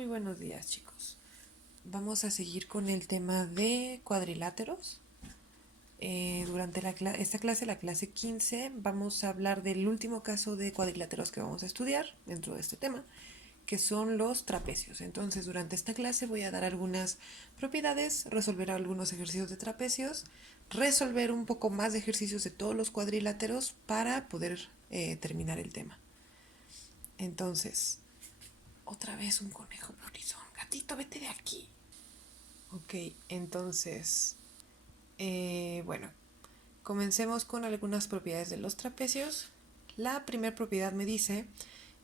Muy buenos días, chicos. Vamos a seguir con el tema de cuadriláteros. Durante esta clase, la clase 15, vamos a hablar del último caso de cuadriláteros que vamos a estudiar dentro de este tema, que son los trapecios. Entonces, durante esta clase voy a dar algunas propiedades, resolver algunos ejercicios de trapecios, resolver un poco más de ejercicios de todos los cuadriláteros para poder terminar el tema. Entonces, otra vez un conejo polizón. Gatito, vete de aquí. Ok, entonces, bueno, comencemos con algunas propiedades de los trapecios. La primera propiedad me dice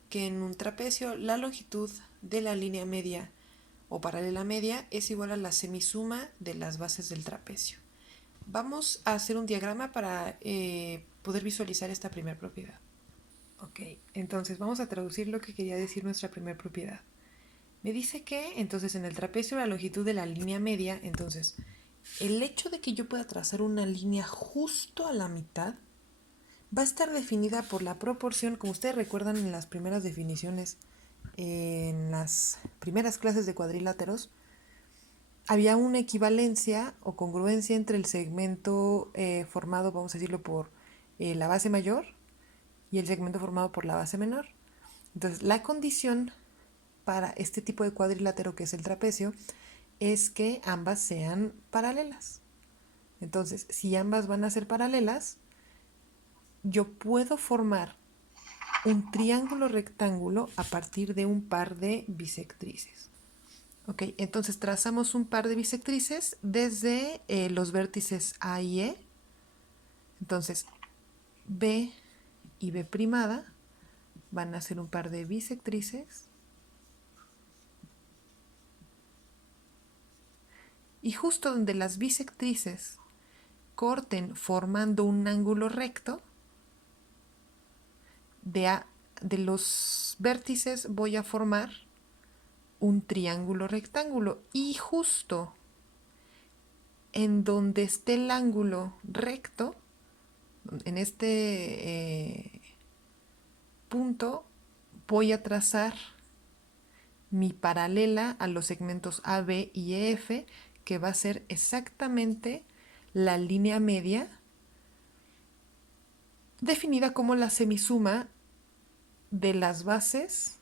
que en un trapecio la longitud de la línea media o paralela media es igual a la semisuma de las bases del trapecio. Vamos a hacer un diagrama para poder visualizar esta primera propiedad. Ok, entonces vamos a traducir lo que quería decir nuestra primera propiedad. Me dice que, entonces, en el trapecio la longitud de la línea media, entonces, el hecho de que yo pueda trazar una línea justo a la mitad va a estar definida por la proporción, como ustedes recuerdan en las primeras definiciones, en las primeras clases de cuadriláteros, había una equivalencia o congruencia entre el segmento formado, vamos a decirlo, por la base mayor y el segmento formado por la base menor. Entonces, la condición para este tipo de cuadrilátero que es el trapecio es que ambas sean paralelas. Entonces, si ambas van a ser paralelas, yo puedo formar un triángulo rectángulo a partir de un par de bisectrices. Ok, entonces trazamos un par de bisectrices desde los vértices A y E. Entonces, B y B primada van a ser un par de bisectrices. Y justo donde las bisectrices corten formando un ángulo recto, de los vértices voy a formar un triángulo rectángulo y justo en donde esté el ángulo recto, en este punto, voy a trazar mi paralela a los segmentos A, B y EF, que va a ser exactamente la línea media definida como la semisuma de las bases,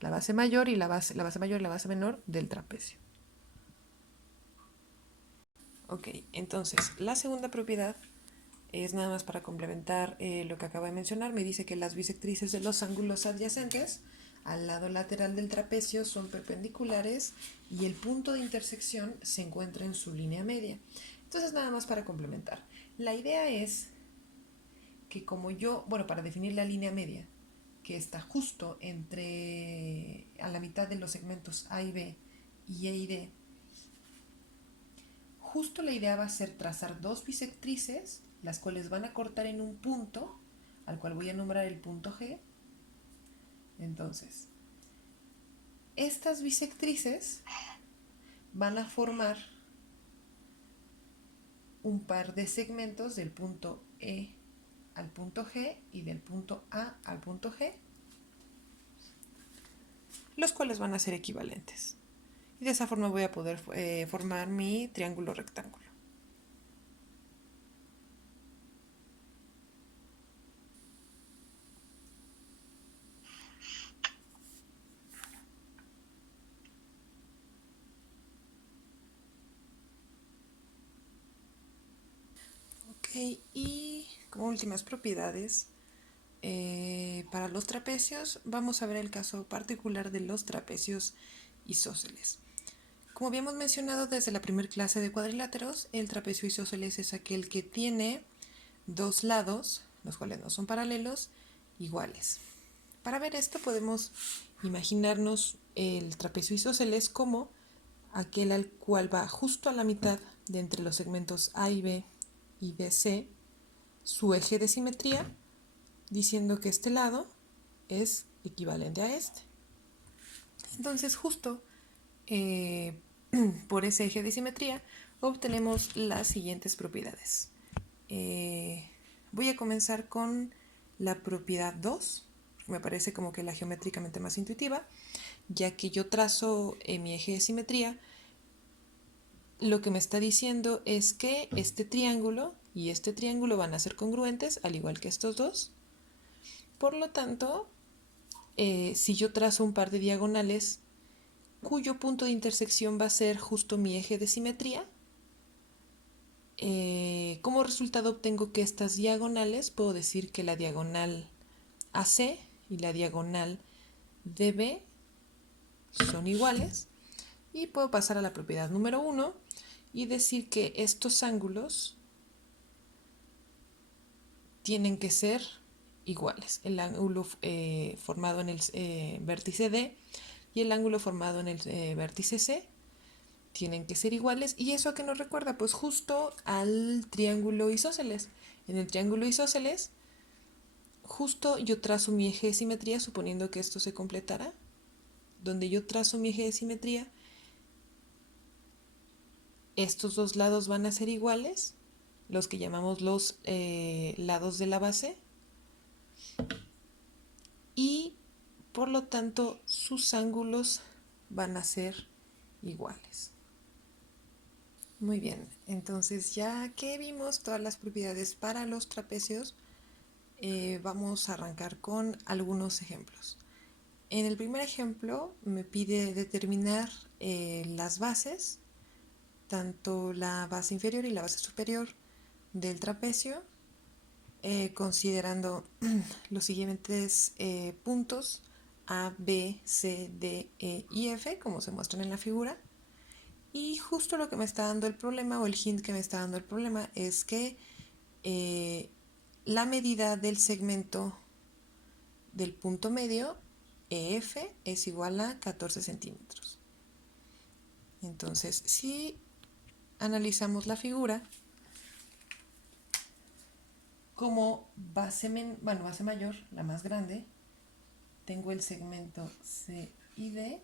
la base mayor y la base mayor y la base menor del trapecio. Ok, entonces la segunda propiedad es nada más para complementar lo que acabo de mencionar. Me dice que las bisectrices de los ángulos adyacentes al lado lateral del trapecio son perpendiculares y el punto de intersección se encuentra en su línea media. Entonces nada más para complementar. La idea es que como yo, bueno, para definir la línea media, que está justo entre a la mitad de los segmentos A y B y E y D, justo la idea va a ser trazar dos bisectrices, las cuales van a cortar en un punto, al cual voy a nombrar el punto G. Entonces, estas bisectrices van a formar un par de segmentos del punto E al punto G y del punto A al punto G, los cuales van a ser equivalentes. Y de esa forma voy a poder formar mi triángulo rectángulo. Ok, y como últimas propiedades, para los trapecios vamos a ver el caso particular de los trapecios isósceles. Como habíamos mencionado desde la primera clase de cuadriláteros, el trapecio isósceles es aquel que tiene dos lados, los cuales no son paralelos, iguales. Para ver esto podemos imaginarnos el trapecio isósceles como aquel al cual va justo a la mitad de entre los segmentos A y B y BC su eje de simetría, diciendo que este lado es equivalente a este. Entonces justo por ese eje de simetría obtenemos las siguientes propiedades. Voy a comenzar con la propiedad 2, me parece como que la geométricamente más intuitiva, ya que yo trazo mi eje de simetría. Lo que me está diciendo es que este triángulo y este triángulo van a ser congruentes, al igual que estos dos. Por lo tanto, si yo trazo un par de diagonales cuyo punto de intersección va a ser justo mi eje de simetría, como resultado obtengo que estas diagonales, puedo decir que la diagonal AC y la diagonal DB son iguales, y puedo pasar a la propiedad número 1 y decir que estos ángulos tienen que ser iguales. El ángulo formado en el vértice D y el ángulo formado en el vértice C tienen que ser iguales. ¿Y eso a qué nos recuerda? Pues justo al triángulo isósceles. En el triángulo isósceles, justo yo trazo mi eje de simetría, suponiendo que esto se completara. Donde yo trazo mi eje de simetría, estos dos lados van a ser iguales, los que llamamos los lados de la base, y por lo tanto sus ángulos van a ser iguales. Muy bien, entonces ya que vimos todas las propiedades para los trapecios, vamos a arrancar con algunos ejemplos. En el primer ejemplo me pide determinar las bases, tanto la base inferior y la base superior del trapecio, considerando los siguientes puntos A, B, C, D, E y F, como se muestran en la figura. Y justo lo que me está dando el problema, o el hint que me está dando el problema, es que la medida del segmento del punto medio, EF, es igual a 14 centímetros. Entonces, si analizamos la figura, como base mayor, la más grande, tengo el segmento C y D,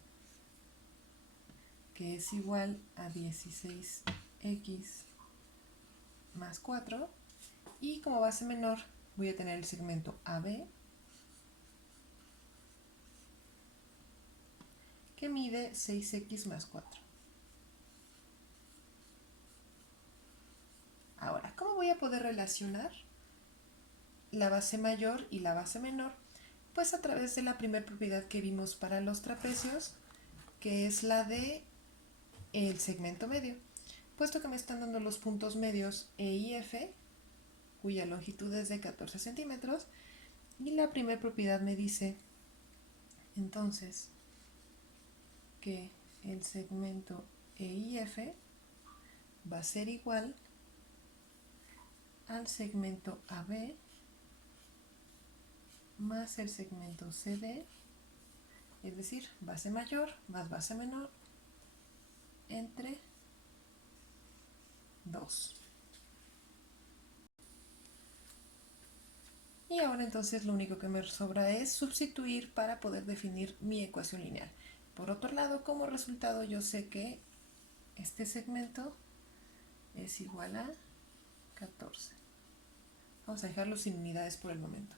que es igual a 16x más 4, y como base menor voy a tener el segmento AB, que mide 6x más 4. Ahora, ¿cómo voy a poder relacionar la base mayor y la base menor? Pues a través de la primera propiedad que vimos para los trapecios, que es la de el segmento medio. Puesto que me están dando los puntos medios E y F, cuya longitud es de 14 centímetros, y la primera propiedad me dice entonces que el segmento E y F va a ser igual al segmento AB más el segmento CD, es decir, base mayor más base menor entre 2. Y ahora entonces lo único que me sobra es sustituir para poder definir mi ecuación lineal. Por otro lado, como resultado yo sé que este segmento es igual a 14. Vamos a dejarlo sin unidades por el momento.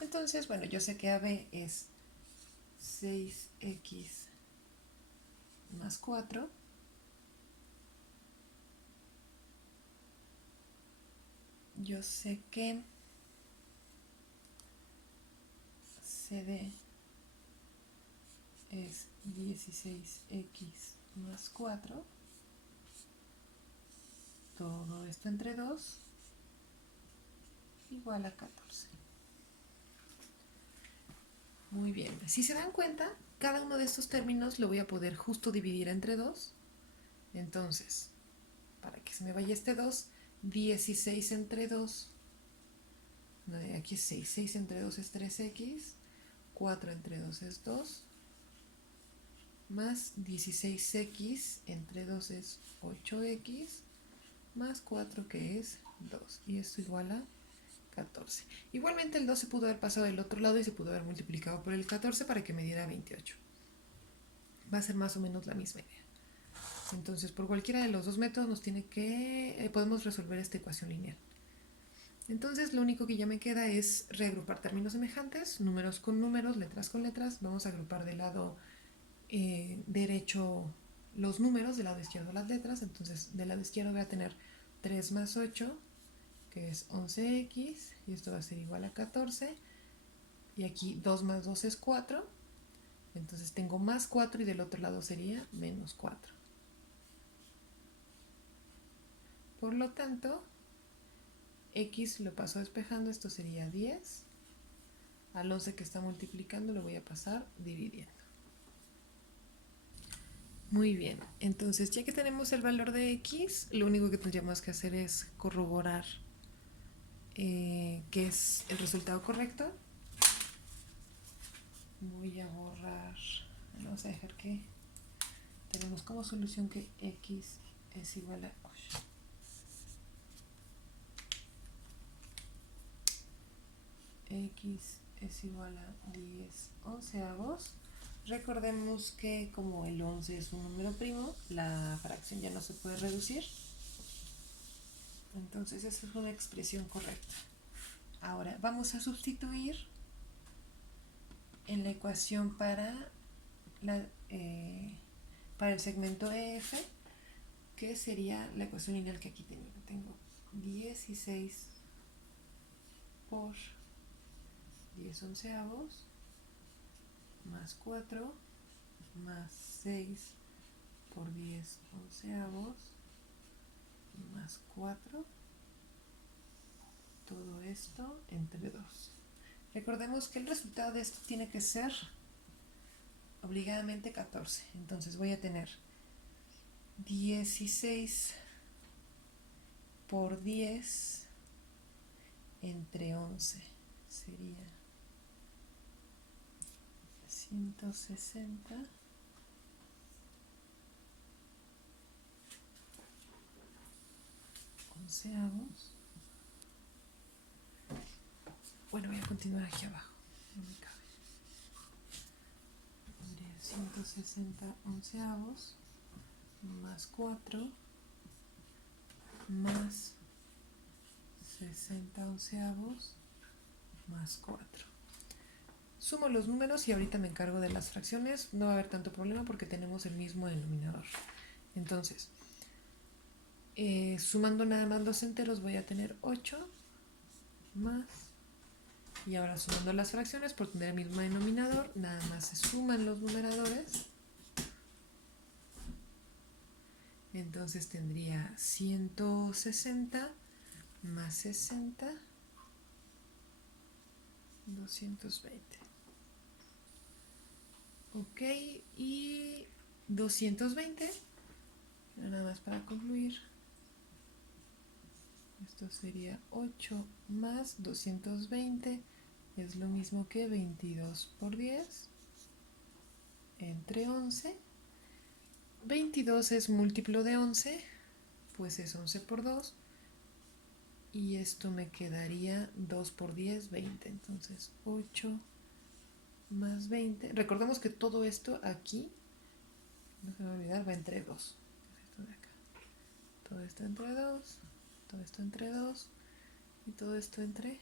Entonces, bueno, yo sé que AB es 6x más 4. Yo sé que CD es 16x más 4. Todo esto entre 2 igual a 14. Muy bien, si se dan cuenta, cada uno de estos términos lo voy a poder justo dividir entre 2. Entonces, para que se me vaya este 2, 16 entre 2, aquí es 6, 6 entre 2 es 3x, 4 entre 2 es 2, más 16x entre 2 es 8x, más 4 que es 2, y esto igual a 14. Igualmente el 2 se pudo haber pasado del otro lado y se pudo haber multiplicado por el 14 para que me diera 28. Va a ser más o menos la misma idea. Entonces, por cualquiera de los dos métodos podemos resolver esta ecuación lineal. Entonces lo único que ya me queda es reagrupar términos semejantes, números con números, letras con letras. Vamos a agrupar del lado derecho los números, del lado izquierdo las letras. Entonces del lado izquierdo voy a tener 3 más 8, que es 11x, y esto va a ser igual a 14. Y aquí 2 más 2 es 4. Entonces tengo más 4 y del otro lado sería menos 4. Por lo tanto, x lo paso despejando, esto sería 10. Al 11 que está multiplicando lo voy a pasar dividiendo. Muy bien, entonces ya que tenemos el valor de x, lo único que tendríamos que hacer es corroborar que es el resultado correcto. Voy a borrar, vamos a dejar que tenemos como solución que x es igual a 8. X es igual a 10 onceavos. Recordemos que como el 11 es un número primo, la fracción ya no se puede reducir. Entonces esa es una expresión correcta. Ahora vamos a sustituir en la ecuación para el segmento EF, que sería la ecuación lineal que aquí tengo. Tengo 16 por 10 onceavos más 4 más 6 por 10 onceavos más 4, todo esto entre 2. Recordemos que el resultado de esto tiene que ser obligadamente 14. Entonces voy a tener 16 por 10 entre 11. Sería 160 onceavos. Bueno, voy a continuar aquí abajo, no me cabe. 160 onceavos más 4 más 60 onceavos más 4. Sumo los números y ahorita me encargo de las fracciones. No va a haber tanto problema porque tenemos el mismo denominador. Entonces, sumando nada más los enteros voy a tener 8 más, y ahora sumando las fracciones por tener el mismo denominador, nada más se suman los numeradores. Entonces tendría 160 más 60, 220. Ok, y 220, nada más para concluir. Esto sería 8 más 220, es lo mismo que 22 por 10 entre 11. 22 es múltiplo de 11, pues es 11 por 2. Y esto me quedaría 2 por 10, 20. Entonces 8 más 20. Recordemos que todo esto aquí, no se me va a olvidar, va entre 2. Esto de acá. Todo esto entre 2, todo esto entre 2 y todo esto entre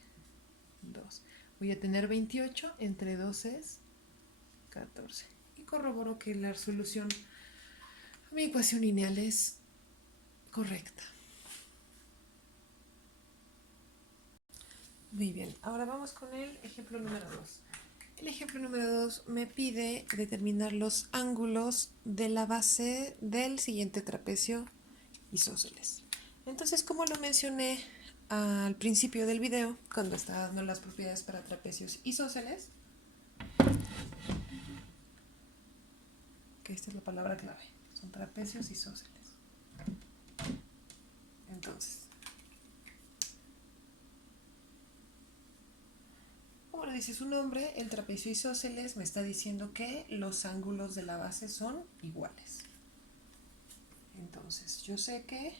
2. Voy a tener 28, entre 2 es 14. Y corroboro que la solución a mi ecuación lineal es correcta. Muy bien, ahora vamos con el ejemplo número 2. El ejemplo número 2 me pide determinar los ángulos de la base del siguiente trapecio isósceles. Entonces, como lo mencioné al principio del video, cuando estaba dando las propiedades para trapecios isósceles, que esta es la palabra clave, son trapecios isósceles. Entonces, como lo dice su nombre, el trapecio isósceles me está diciendo que los ángulos de la base son iguales. Entonces, yo sé que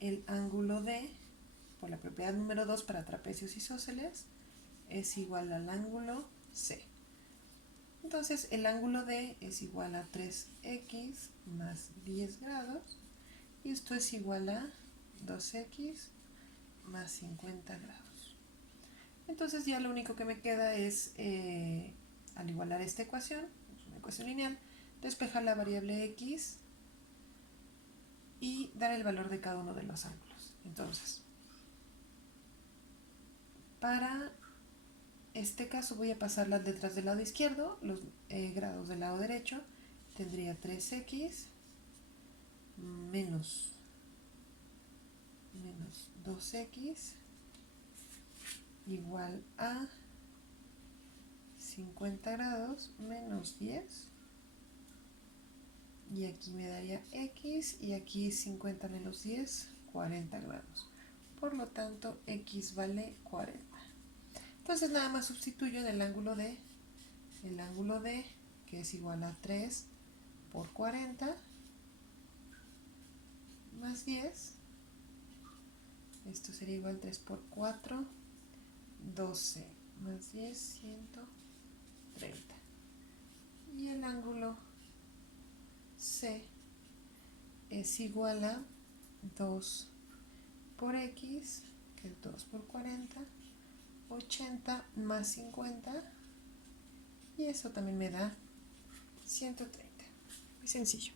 el ángulo D, por la propiedad número 2 para trapecios isósceles, es igual al ángulo C. Entonces, el ángulo D es igual a 3x más 10 grados, y esto es igual a 2x más 50 grados. Entonces ya lo único que me queda es, al igualar esta ecuación, es una ecuación lineal, despejar la variable x y dar el valor de cada uno de los ángulos. Entonces, para este caso voy a pasar las letras del lado izquierdo, los grados del lado derecho. Tendría 3x menos 2x igual a 50 grados menos 10. Y aquí me daría x, y aquí 50 menos 10, 40 grados. Por lo tanto, x vale 40. Entonces nada más sustituyo en el ángulo D, que es igual a 3 por 40 más 10. Esto sería igual a 3 por 4, 12 más 10, 130. Y el ángulo C es igual a 2 por x, que es 2 por 40, 80 más 50, y eso también me da 130. Muy sencillo.